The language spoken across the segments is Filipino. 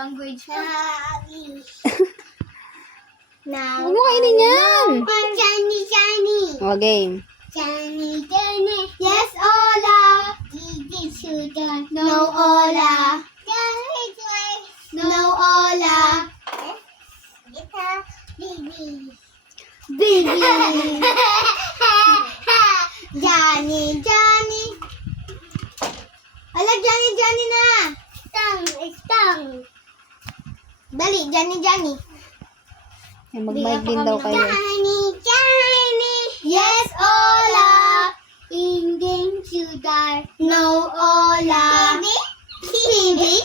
language mo. Now, Huwag mo kainin yan. Johnny, Johnny. O, game. Johnny, Johnny. Yes, Ola. Gigi, sugar. No, Ola. Johnny, Joy. No, Ola. Guitar, baby. Baby. Johnny, Johnny. Ala, Johnny, Johnny na. Stang. Dali, Johnny, Johnny. Mag-mic din daw kayo. Johnny, Johnny. Yes, Ola. Inging sugar. No, Ola. Baby?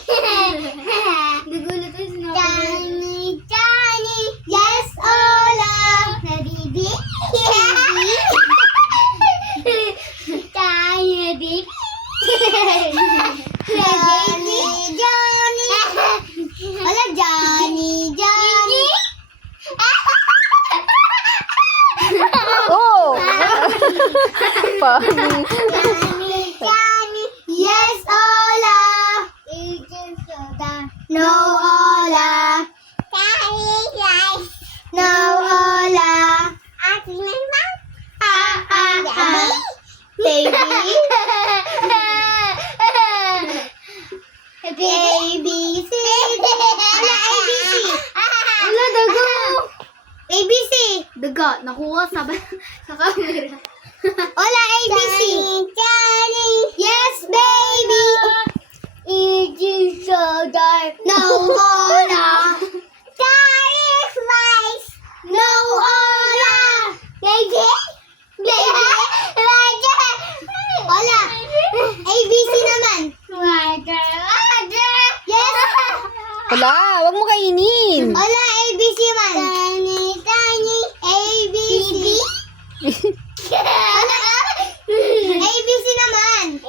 Nagulat ko si Johnny, Johnny. Yes, Ola. Baby? Baby? Johnny, baby? Johnny, Johnny. Wala, Johnny, Johnny. Oh! Johnny, Johnny. Yes, Ola. No, Ola. No, Ola. Baby. ABC. Wala, ABC. Wala, dago. ABC. Daga, nakuha sa camera. Hola, ABC. Johnny. Yes, baby. It is so dark. No, Ola. Johnny Spice. No, Ola. Baby. Baby. Hola. ABC naman. Yes. Wala, huwag mo kainin. Hola, ABC man. Johnny, Johnny. ABC. ABC naman.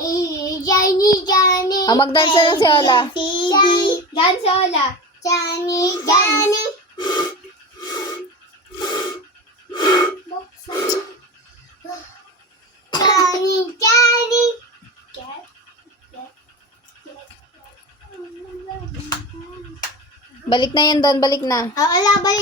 Johnny, Johnny. Magdansa na si Ola. Dance si Ola. Johnny, Johnny. Johnny, Johnny. Balik na yan doon, balik na. Wala, balik.